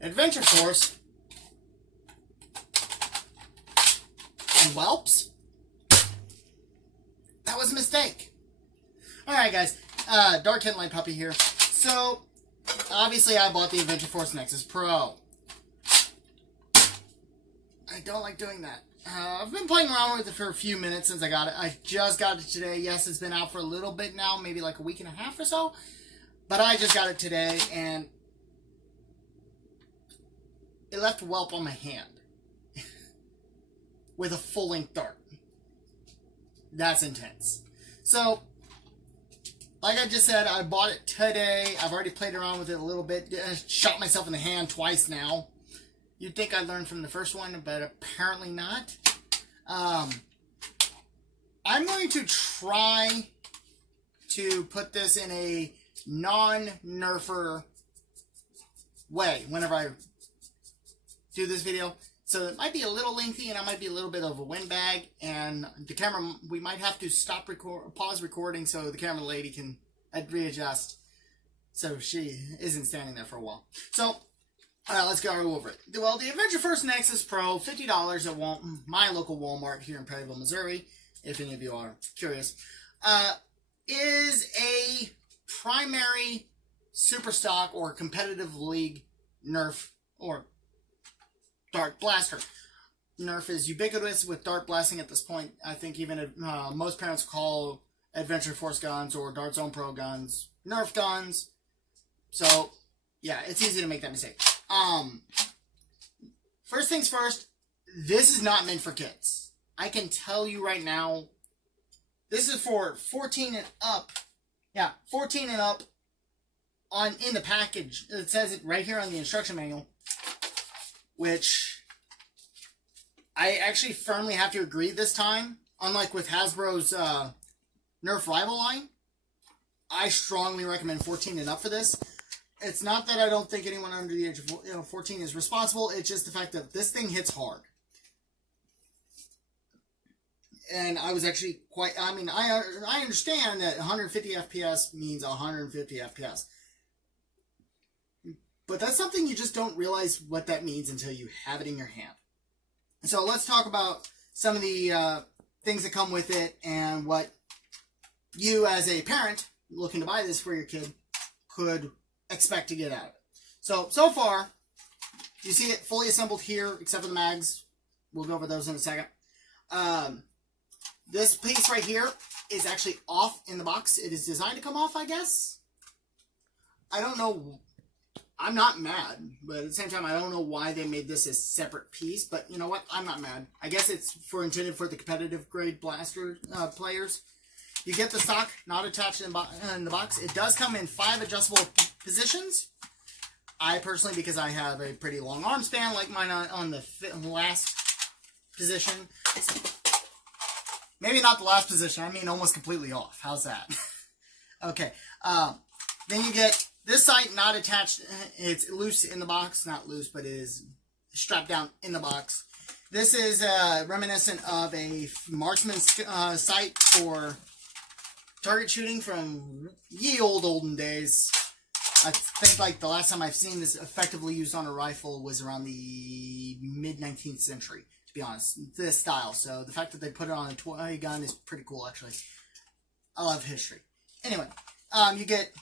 Adventure Force and whelps? That was a mistake. Alright guys, Dark Kitten Light Puppy here. So, obviously I bought the Adventure Force Nexus Pro. I don't like doing that. I've been playing around with it for a few minutes since I got it. I just got it today. Yes, it's been out for a little bit now, maybe like a week and a half or so. But I just got it today, and it left a whelp on my hand. With a full-length dart. That's intense. So, like I just said, I bought it today. I've already played around with it a little bit. Shot myself in the hand twice now. You'd think I learned from the first one, but apparently not. I'm going to try to put this in a non-nerfer way whenever I do this video. So it might be a little lengthy, and I might be a little bit of a windbag, and the camera, we might have to pause recording so the camera lady can readjust so she isn't standing there for a while. So, let's go over it. Well, the Adventure Force Nexus Pro, $50 at my local Walmart here in Perryville, Missouri, if any of you are curious, is a primary super stock or competitive league Nerf or dart blaster. Nerf is ubiquitous with dart blasting at this point. I think even most parents call Adventure Force guns or Dart Zone Pro guns Nerf guns. So, yeah, it's easy to make that mistake. First things first, this is not meant for kids. I can tell you right now, this is for 14 and up. Yeah, 14 and up in the package. It says it right here on the instruction manual, which I actually firmly have to agree this time. Unlike with Hasbro's Nerf rival line, I strongly recommend 14 and up for this. It's not that I don't think anyone under the age of 14 is responsible. It's just the fact that this thing hits hard. And I was actually quite... I mean, I understand that 150 FPS means 150 FPS. But that's something you just don't realize what that means until you have it in your hand. So let's talk about some of the things that come with it and what you as a parent looking to buy this for your kid could expect to get out of it. So far, you see it fully assembled here, except for the mags. We'll go over those in a second. This piece right here is actually off in the box. It is designed to come off, I guess. I don't know. I'm not mad, but at the same time, I don't know why they made this a separate piece. But you know what? I'm not mad. I guess it's intended for the competitive grade blaster players. You get the stock, not attached in the box. It does come in 5 adjustable positions. I personally, because I have a pretty long arm span, like mine on the last position. Maybe not the last position. I mean almost completely off. How's that? Okay. Then you get this side not attached. It's loose in the box. Not loose, but it is strapped down in the box. This is reminiscent of a marksman sight for target shooting from ye olden days. I think like the last time I've seen this effectively used on a rifle was around the mid-19th century, to be honest. This style. So the fact that they put it on a toy gun is pretty cool, actually. I love history. Anyway, you get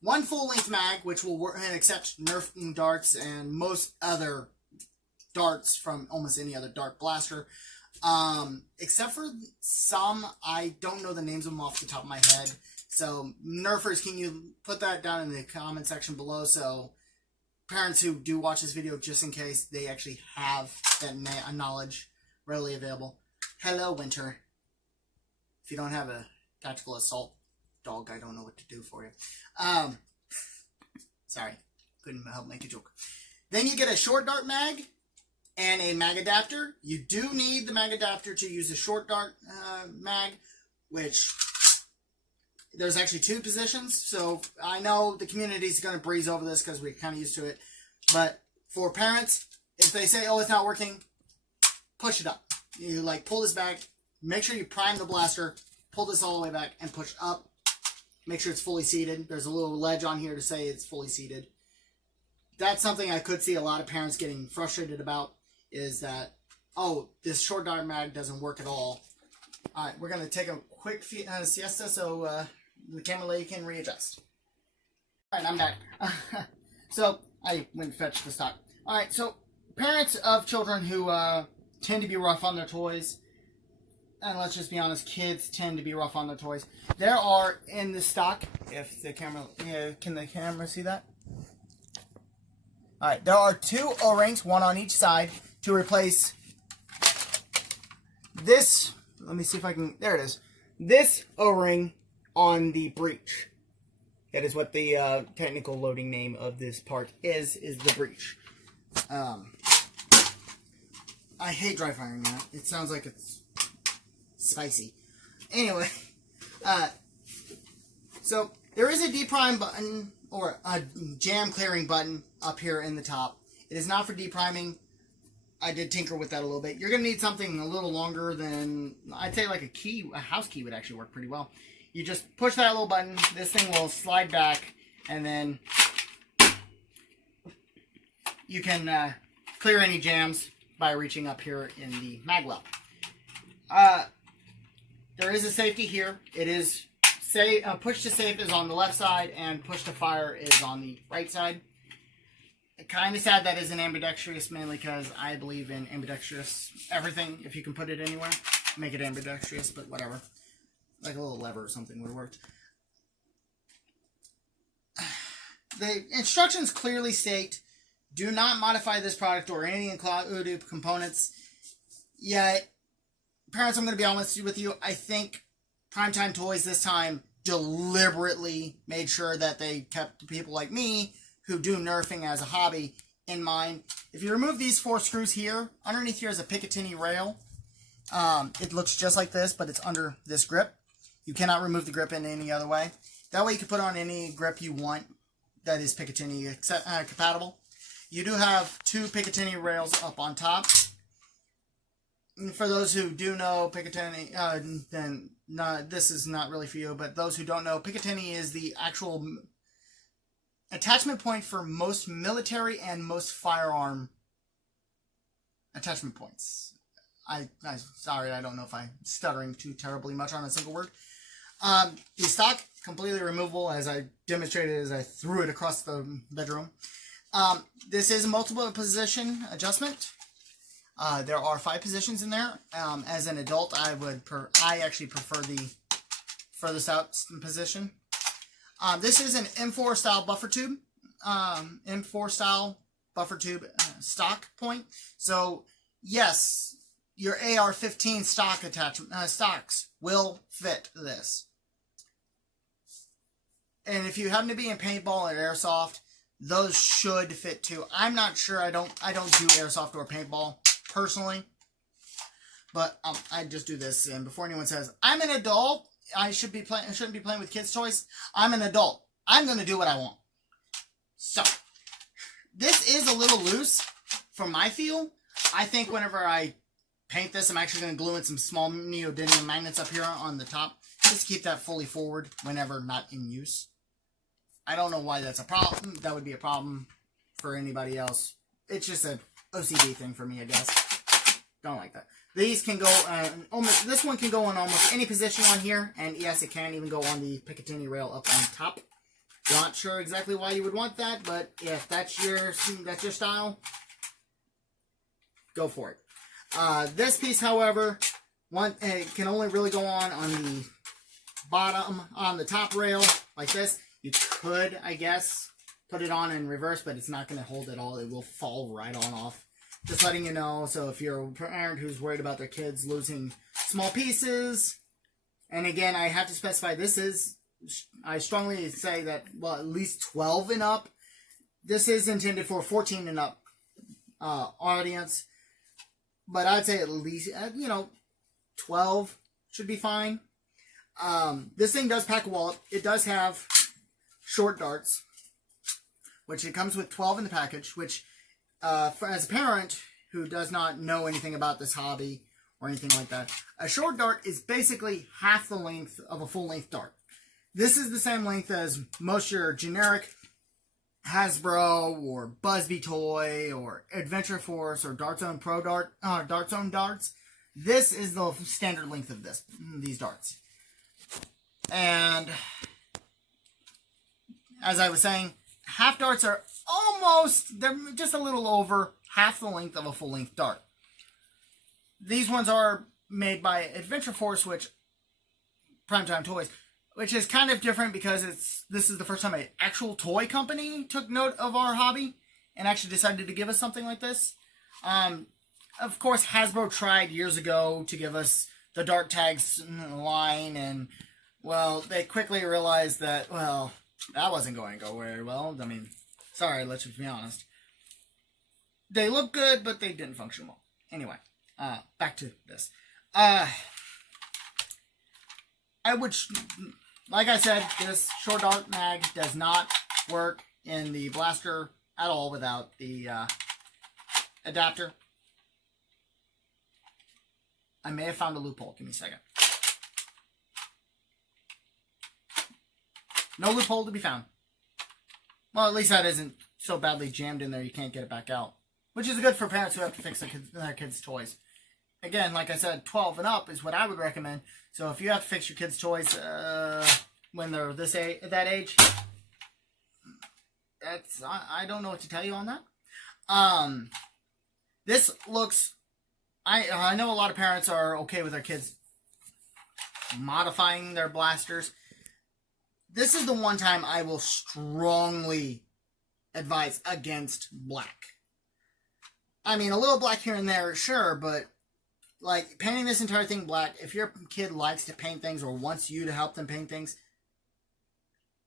one full-length mag, which will work, accept Nerf darts and most other darts from almost any other dart blaster. Except for some, I don't know the names of them off the top of my head. So, Nerfers, can you put that down in the comment section below so parents who do watch this video, just in case, they actually have that knowledge readily available. Hello, Winter. If you don't have a tactical assault dog, I don't know what to do for you. Sorry, couldn't help make a joke. Then you get a short dart mag and a mag adapter. You do need the mag adapter to use the short dart mag, which there's actually 2 positions. So I know the community is going to breeze over this because we're kind of used to it. But for parents, if they say, oh, it's not working, push it up. You like pull this back, make sure you prime the blaster, pull this all the way back and push up. Make sure it's fully seated. There's a little ledge on here to say it's fully seated. that's something I could see a lot of parents getting frustrated about, is that, oh, this short dart mag doesn't work at all. All right, we're going to take a quick siesta so the camera lady can readjust. All right, I'm back. So I went and fetched the stock. All right, so parents of children who tend to be rough on their toys, and let's just be honest, kids tend to be rough on their toys. There are in the stock, if the camera, can the camera see that? All right, there are 2 O-rings, one on each side, to replace this. Let me see if I can, there it is. This O-ring on the breech. That is what the technical loading name of this part is the breech. I hate dry firing that. It sounds like it's spicy. Anyway, so there is a deprime button or a jam clearing button up here in the top. It is not for depriming. I did tinker with that a little bit. You're going to need something a little longer than, I'd say like a key, a house key would actually work pretty well. You just push that little button, this thing will slide back, and then you can clear any jams by reaching up here in the mag well. There is a safety here. It is, push to safe is on the left side, and push to fire is on the right side. Kind of sad that isn't ambidextrous, mainly because I believe in ambidextrous everything. If you can put it anywhere, make it ambidextrous, but whatever. Like a little lever or something would have worked. The instructions clearly state, do not modify this product or any included components. Yet, parents, I'm going to be honest with you, I think Primetime Toys this time deliberately made sure that they kept people like me who do nerfing as a hobby in mind. If you remove these 4 screws here, underneath here is a Picatinny rail. It looks just like this, but it's under this grip. You cannot remove the grip in any other way. That way you can put on any grip you want that is Picatinny compatible. You do have 2 Picatinny rails up on top. And for those who do know Picatinny, then this is not really for you, but those who don't know, Picatinny is the actual attachment point for most military and most firearm attachment points. I'm sorry, I don't know if I'm stuttering too terribly much on a single word. The stock, completely removable, as I demonstrated as I threw it across the bedroom. This is a multiple position adjustment. There are 5 positions in there. As an adult, I actually prefer the furthest out position. This is an M4 style buffer tube. M4 style buffer tube stock point. So yes, your AR-15 stock attachment stocks will fit this. And if you happen to be in paintball or airsoft, those should fit too. I'm not sure. I don't do airsoft or paintball personally, but I just do this. And before anyone says I'm an adult, I shouldn't be playing with kids' toys. I'm an adult. I'm going to do what I want. So this is a little loose for my feel. I think whenever I paint this, I'm actually going to glue in some small neodymium magnets up here on the top, just to keep that fully forward whenever not in use. I don't know why that's a problem. That would be a problem for anybody else. It's just a OCD thing for me, I guess. Don't like that. These can go, this one can go in almost any position on here, and yes, it can even go on the Picatinny rail up on top. Not sure exactly why you would want that, but if that's your style, go for it. This piece, however, it can only really go on the bottom, on the top rail, like this. You could, I guess, put it on in reverse, but it's not going to hold at all. It will fall right on off. Just letting you know, so if you're a parent who's worried about their kids losing small pieces, and again, I have to specify, this is, I strongly say that, well, at least 12 and up. This is intended for 14 and up audience, but I'd say at least, 12 should be fine. This thing does pack a wallop. It does have short darts, which it comes with 12 in the package, which as a parent who does not know anything about this hobby or anything like that, a short dart is basically half the length of a full-length dart. This is the same length as most of your generic Hasbro or Busby Toy or Adventure Force or Dart Zone Pro Dart Zone darts. This is the standard length of these darts. And as I was saying, half darts are they're just a little over half the length of a full-length dart. These ones are made by Adventure Force, which Primetime Toys, which is kind of different because this is the first time an actual toy company took note of our hobby and actually decided to give us something like this. Of course, Hasbro tried years ago to give us the dart tags line, and, well, they quickly realized that, well, that wasn't going to go very well. I mean, sorry, let's just be honest. They look good, but they didn't function well. Anyway, back to this. I would... Like I said, this short dart mag does not work in the blaster at all without the adapter. I may have found a loophole. Give me a second. No loophole to be found. Well, at least that isn't so badly jammed in there you can't get it back out. Which is good for parents who have to fix their kids' toys. Again, like I said, 12 and up is what I would recommend. So if you have to fix your kids' toys when they're that age, I don't know what to tell you on that. This looks... I know a lot of parents are okay with their kids modifying their blasters. This is the one time I will strongly advise against black. I mean, a little black here and there, sure, but like painting this entire thing black, if your kid likes to paint things or wants you to help them paint things,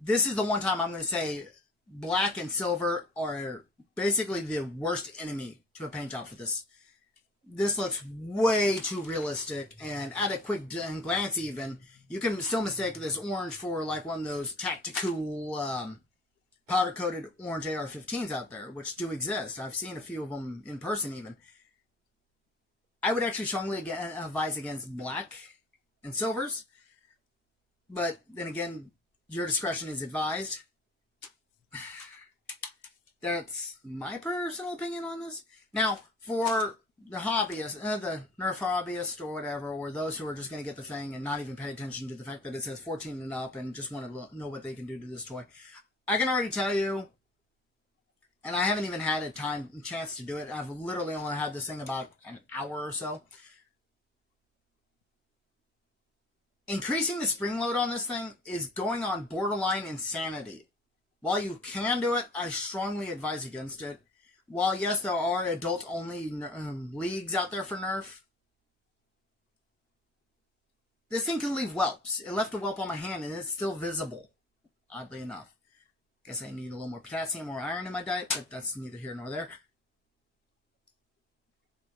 this is the one time I'm going to say black and silver are basically the worst enemy to a paint job for this. This looks way too realistic, and at a quick glance even, you can still mistake this orange for like one of those tactical powder-coated orange AR-15s out there, which do exist. I've seen a few of them in person even. I would actually strongly advise against black and silvers, but then again, your discretion is advised. That's my personal opinion on this. Now, for the hobbyist, the Nerf hobbyist or whatever, or those who are just going to get the thing and not even pay attention to the fact that it says 14 and up and just want to know what they can do to this toy, I can already tell you, and I haven't even had a chance to do it. I've literally only had this thing about an hour or so. Increasing the spring load on this thing is going on borderline insanity. While you can do it, I strongly advise against it. While, yes, there are adult-only leagues out there for Nerf, this thing can leave whelps. It left a whelp on my hand, and it's still visible, oddly enough. Guess I need a little more potassium or iron in my diet, but that's neither here nor there.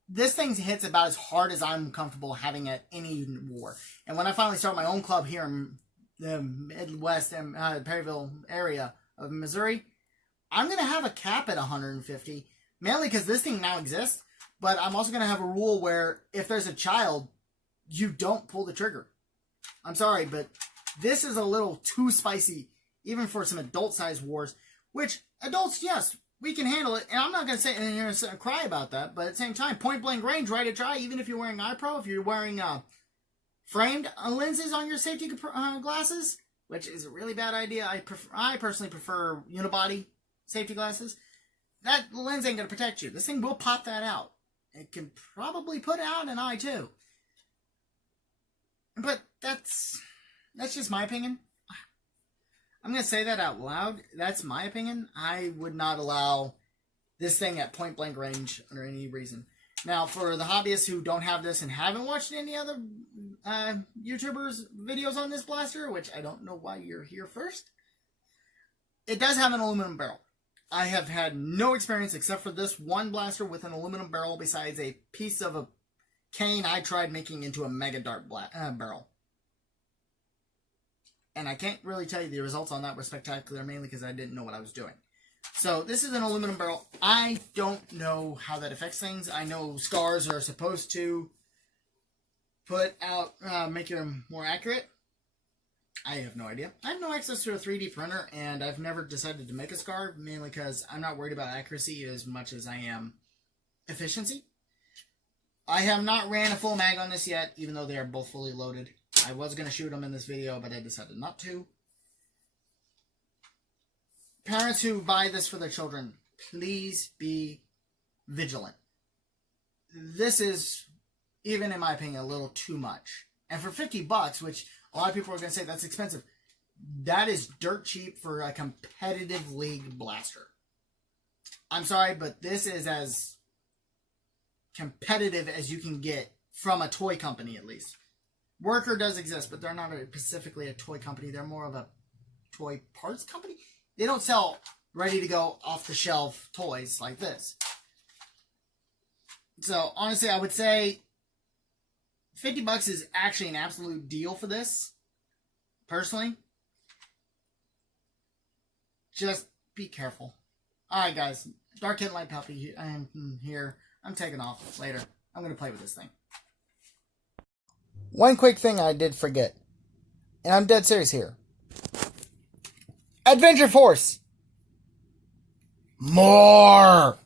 This thing hits about as hard as I'm comfortable having at any war. And when I finally start my own club here in the Midwest and Perryville area of Missouri, I'm going to have a cap at 150, mainly because this thing now exists, but I'm also going to have a rule where if there's a child, you don't pull the trigger. I'm sorry, but this is a little too spicy, even for some adult-sized wars, which adults, yes, we can handle it, and I'm not going to say and you're going to cry about that, but at the same time, point-blank range, right to try, even if you're wearing eye pro, if you're wearing framed lenses on your safety glasses, which is a really bad idea. I personally prefer unibody safety glasses. That lens ain't going to protect you. This thing will pop that out. It can probably put out an eye too. But that's just my opinion. I'm going to say that out loud. That's my opinion. I would not allow this thing at point blank range under any reason. Now, for the hobbyists who don't have this and haven't watched any other YouTubers' videos on this blaster, which I don't know why you're here first, it does have an aluminum barrel. I have had no experience except for this one blaster with an aluminum barrel besides a piece of a cane I tried making into a mega dart barrel. And I can't really tell you the results on that were spectacular, mainly because I didn't know what I was doing. So this is an aluminum barrel. I don't know how that affects things. I know scars are supposed to put out, make them more accurate. I have no idea. I have no access to a 3D printer, and I've never decided to make a scar, mainly because I'm not worried about accuracy as much as I am efficiency. I have not ran a full mag on this yet, even though they are both fully loaded. I was going to shoot them in this video, but I decided not to. Parents who buy this for their children, please be vigilant. This is, even in my opinion, a little too much. And for $50, which a lot of people are going to say that's expensive, that is dirt cheap for a competitive league blaster. I'm sorry, but this is as competitive as you can get from a toy company, at least. Worker does exist, but they're not specifically a toy company. They're more of a toy parts company. They don't sell ready-to-go, off-the-shelf toys like this. So, honestly, I would say $50 is actually an absolute deal for this, personally. Just be careful. Alright, guys. Dark Kitten Light Puppy, I'm here. I'm taking off later. I'm going to play with this thing. One quick thing I did forget, and I'm dead serious here. Adventure Force! More!